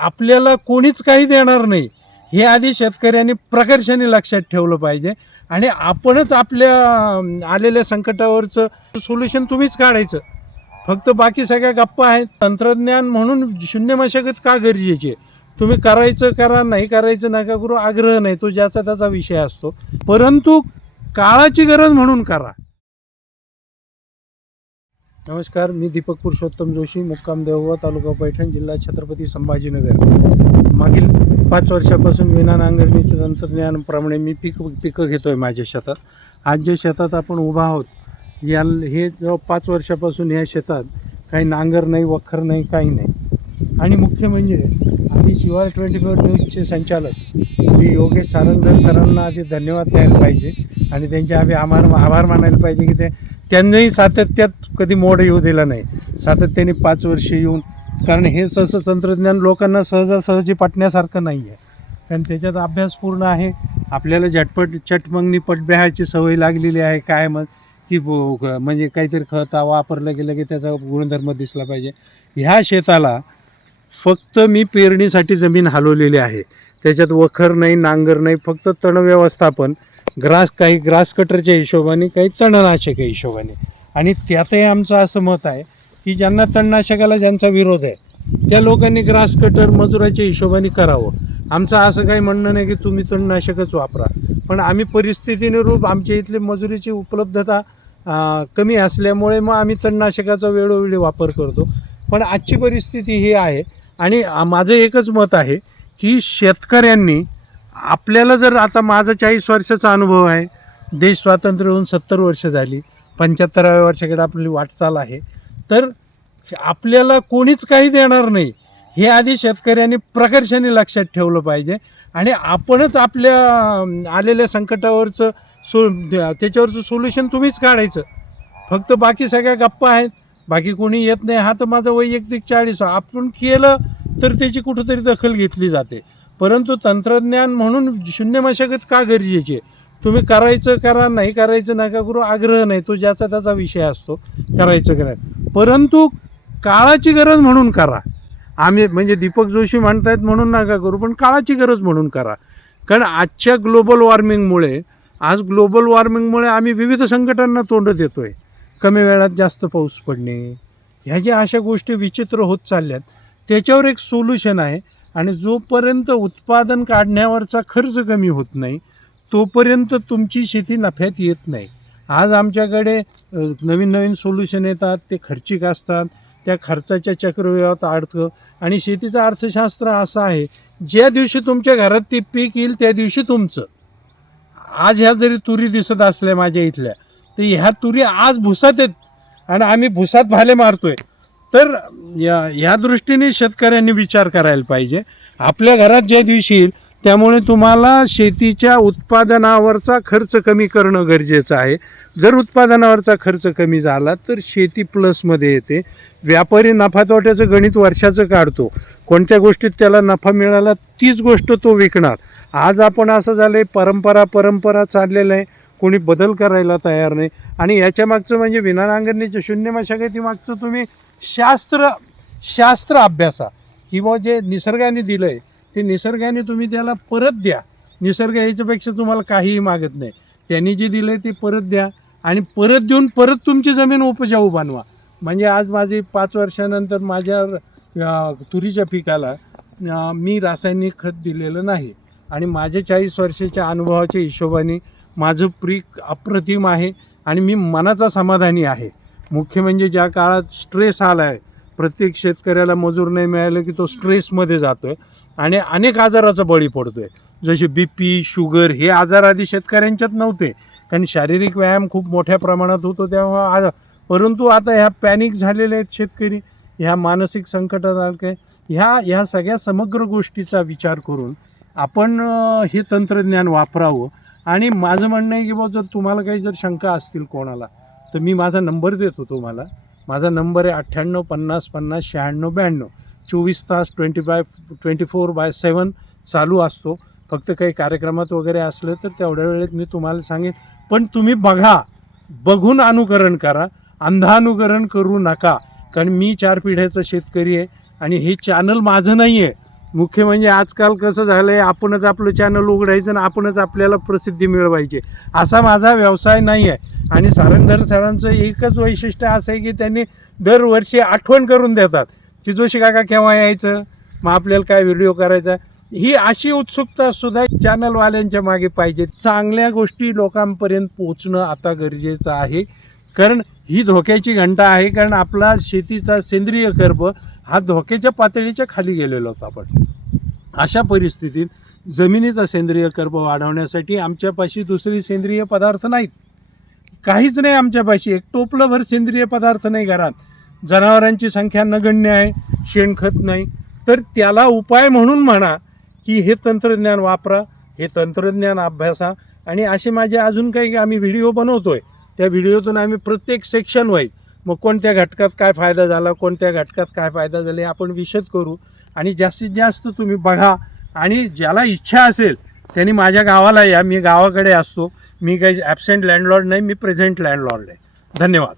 आपल्याला कोणीच काही देणार नाही. हे आधी शेतकऱ्यांनी प्रकर्षाने लक्षात ठेवलं पाहिजे आणि आपणच आपल्या आलेल्या संकटावरचं सोल्युशन तुम्हीच काढायचं. फक्त बाकी सगळ्या गप्पा आहेत. तंत्रज्ञान म्हणून शून्य मशागत का गरजेची आहे? तुम्ही करायचं करा नाही करायचं नका करू आग्रह नाही. तो ज्याचा त्याचा विषय असतो. परंतु काळाची गरज म्हणून करा. नमस्कार मी दीपक पुरुषोत्तम जोशी मुक्काम देववा तालुका पैठण जिल्हा छत्रपती संभाजीनगर. मागील पाच वर्षापासून विना नांगरणीचं तंत्रज्ञानप्रमाणे मी पीक पिकं घेतो आहे माझ्या शेतात. आज जे शेतात आपण उभा आहोत या हे जेव्हा पाच वर्षापासून या शेतात काही नांगर नाही वखर नाही काही नाही. आणि मुख्य म्हणजे आधी शिवाय ट्वेंटी फोर न्यूजचे संचालक मी योगेश सारंगर सरांना आधी धन्यवाद द्यायला पाहिजे. आणि त्यांचे आम्ही आभार आभार मानायला पाहिजे की ते त्यांनाही सातत्यात कधी मोड येऊ दिला नाही. सातत्याने पाच वर्षे येऊन कारण हे सहसं तंत्रज्ञान लोकांना सहजासहजी पटण्यासारखं नाही आहे कारण त्याच्यात अभ्यास पूर्ण आहे. आपल्याला झटपट चटमंगनी पटब्याहाची सवय लागलेली आहे काय मग की म्हणजे काहीतरी खत वापरलं गेलं की त्याचा गुणधर्म दिसला पाहिजे. ह्या शेताला फक्त मी पेरणीसाठी जमीन हलवलेली आहे. त्याच्यात वखर नाही नांगर नाही फक्त तण व्यवस्थापन ग्रास काही ग्रास कटरच्या हिशोबाने काही तणनाशक हिशोबाने. आणि त्यातही आमचं असं मत आहे की ज्यांना तणनाशकाला ज्यांचा विरोध आहे त्या लोकांनी ग्रास कटर मजुराच्या हिशोबाने करावं. आमचं असं काही म्हणणं नाही की तुम्ही तणनाशकच वापरा. पण आम्ही परिस्थितीनुरूप आमच्या इथली मजुरीची उपलब्धता कमी असल्यामुळे मग आम्ही तणनाशकाचा वेळोवेळी वापर करतो. पण आजची परिस्थिती ही आहे. आणि माझं एकच मत आहे की शेतकऱ्यांनी आपल्याला जर आता माझा चाळीस वर्षाचा अनुभव आहे देश स्वातंत्र्य होऊन सत्तर वर्ष झाली पंच्याहत्तराव्या वर्षाकडे आपली वाटचाल आहे तर आपल्याला कोणीच काही देणार नाही. हे आधी शेतकऱ्यांनी प्रकर्षाने लक्षात ठेवलं पाहिजे आणि आपणच आपल्या आलेल्या संकटावरचं सो त्याच्यावरचं सोल्युशन तुम्हीच काढायचं. फक्त बाकी सगळ्या गप्पा आहेत. बाकी कोणी येत नाही. हा तर माझा वैयक्तिक चाळीस. आपण केलं तर त्याची कुठंतरी दखल घेतली जाते. परंतु तंत्रज्ञान म्हणून शून्य मशागत का गरजेची आहे? तुम्ही करायचं करा नाही करायचं नका करू आग्रह नाही. तो ज्याचा त्याचा विषय असतो करायचं करा परंतु काळाची गरज म्हणून करा. आम्ही म्हणजे दीपक जोशी म्हणतायत म्हणून नका करू पण काळाची गरज म्हणून करा. कारण आजच्या ग्लोबल वॉर्मिंगमुळे आज ग्लोबल वॉर्मिंगमुळे आम्ही विविध संकटांना तोंड देतो आहे कमी वेळात जास्त पाऊस पडणे. ह्या ज्या अशा गोष्टी विचित्र होत चालल्यात त्याच्यावर एक सोल्युशन आहे. आणि जोपर्यंत उत्पादन काढण्यावरचा खर्च कमी होत नाही तोपर्यंत तुमची शेती नफ्यात येत नाही. आज आमच्याकडे नवीन नवीन सोल्युशन येतात ते खर्चिक असतात त्या खर्चाच्या चक्रव्यूहात अडतं आणि शेतीचं अर्थशास्त्र असं आहे ज्या दिवशी तुमच्या घरात ते पीक येईल त्या दिवशी तुमचं. आज ह्या जरी तुरी दिसत असल्या माझ्या इथल्या तर ह्या तुरी आज भुसात आहेत आणि आम्ही भुसात भाले मारतोय. तर या ह्या दृष्टीने शेतकऱ्यांनी विचार करायला पाहिजे. आपल्या घरात ज्या दिवशी त्यामुळे तुम्हाला शेतीच्या उत्पादनावरचा खर्च कमी करणं गरजेचं आहे. जर उत्पादनावरचा खर्च कमी झाला तर शेती प्लसमध्ये येते. व्यापारी नफा तोट्याचं गणित वर्षाचं काढतो. कोणत्या गोष्टीत त्याला नफा मिळाला तीच गोष्ट तो विकणार. आज आपण असं झालं आहे परंपरा परंपरा चाललेलं आहे. कोणी बदल करायला तयार नाही. आणि याच्या मागचं म्हणजे विना नांगरणीच्या शून्य मशागती मागचं तुम्ही शास्त्र शास्त्र अभ्यासा. किंवा जे निसर्गाने दिलं आहे ते निसर्गाने तुम्ही त्याला परत द्या. निसर्ग याच्यापेक्षा तुम्हाला काहीही मागत नाही. त्यांनी जे दिलं आहे ते परत द्या. आणि परत देऊन परत तुमची जमीन उपजाऊ बनवा. म्हणजे आज माझी पाच वर्षानंतर माझ्या तुरीच्या पिकाला मी रासायनिक खत दिलेलं नाही. आणि माझ्या चाळीस वर्षाच्या अनुभवाच्या हिशोबाने माझं प्रिक अप्रतिम आहे आणि मी मनाचा समाधानी आहे. मुख्य म्हणजे ज्या काळात स्ट्रेस आला आहे प्रत्येक शेतकऱ्याला मजूर नाही मिळालं की तो स्ट्रेसमध्ये जातो आहे आणि अनेक आजाराचा बळी पडतो आहे जसे बी पी शुगर हे आजार आधी शेतकऱ्यांच्यात नव्हते. कारण शारीरिक व्यायाम खूप मोठ्या प्रमाणात होतो तेव्हा आज परंतु आता ह्या पॅनिक झालेले आहेत शेतकरी ह्या मानसिक संकटात आलं ह्या ह्या सगळ्या समग्र गोष्टीचा विचार करून आपण हे तंत्रज्ञान वापरावं. आणि माझं म्हणणं आहे की बुवा जर तुम्हाला काही जर शंका असतील कोणाला तर मी माझा नंबर देतो तुम्हाला. माझा नंबर आहे अठ्ठ्याण्णव पन्नास पन्नास शहाण्णव ब्याण्णव. चोवीस तास twenty five twenty four by seven चालू असतो. फक्त काही कार्यक्रमात वगैरे असलं तर तेवढ्या वेळेत मी तुम्हाला सांगेन. पण तुम्ही बघा बघून अनुकरण करा. अंधानुकरण करू नका. कारण मी चार पिढ्याचा शेतकरी आहे आणि हे चॅनल माझं नाही आहे मुख्य म्हणजे आजकाल कसं झालं आहे आपणच आपलं चॅनल उघडायचं आणि आपणच आपल्याला प्रसिद्धी मिळवायची. असा माझा व्यवसाय नाही आहे आणि सारंगधर सरांचं एकच वैशिष्ट्य असं आहे की त्यांनी दरवर्षी आठवण करून देतात. की जोशी काका केव्हा यायचं? मग आपल्याला काय व्हिडिओ करायचा? ही अशी उत्सुकता सुद्धा चॅनलवाल्यांच्या मागे पाहिजे. चांगल्या गोष्टी लोकांपर्यंत पोचणं आता गरजेचं आहे. कारण ही धोक्याची घंटा आहे. कारण आपला शेतीचा सेंद्रिय कर्ब हा धोक्याच्या पातळीच्या खाली गेलेलो होता आपण. अशा परिस्थितीत जमिनीचा सेंद्रिय कर्ब वाढवण्यासाठी आमच्यापाशी दुसरी सेंद्रिय पदार्थ नाहीत. काहीच नाही आमच्यापाशी. एक टोपलंभर सेंद्रिय पदार्थ नाही घरात. जनावरांची संख्या नगण्य आहे. शेणखत नाही. तर त्याला उपाय म्हणून म्हणा की हे तंत्रज्ञान वापरा हे तंत्रज्ञान अभ्यासा. आणि असे माझे अजून काही आम्ही व्हिडिओ बनवतो आहे त्या व्हिडिओतून आम्ही प्रत्येक सेक्शन वाईज मग कोणत्या घटकात काय फायदा झाला कोणत्या घटकात काय फायदा झाला हे आपण विशद करू. आणि जास्तीत जास्त तुम्ही बघा आणि ज्याला इच्छा असेल त्यांनी माझ्या गावाला या. मी गावाकडे असतो. मी काही ॲबसेंट लँडलॉर्ड नाही मी प्रेझेंट लँडलॉर्ड आहे. धन्यवाद.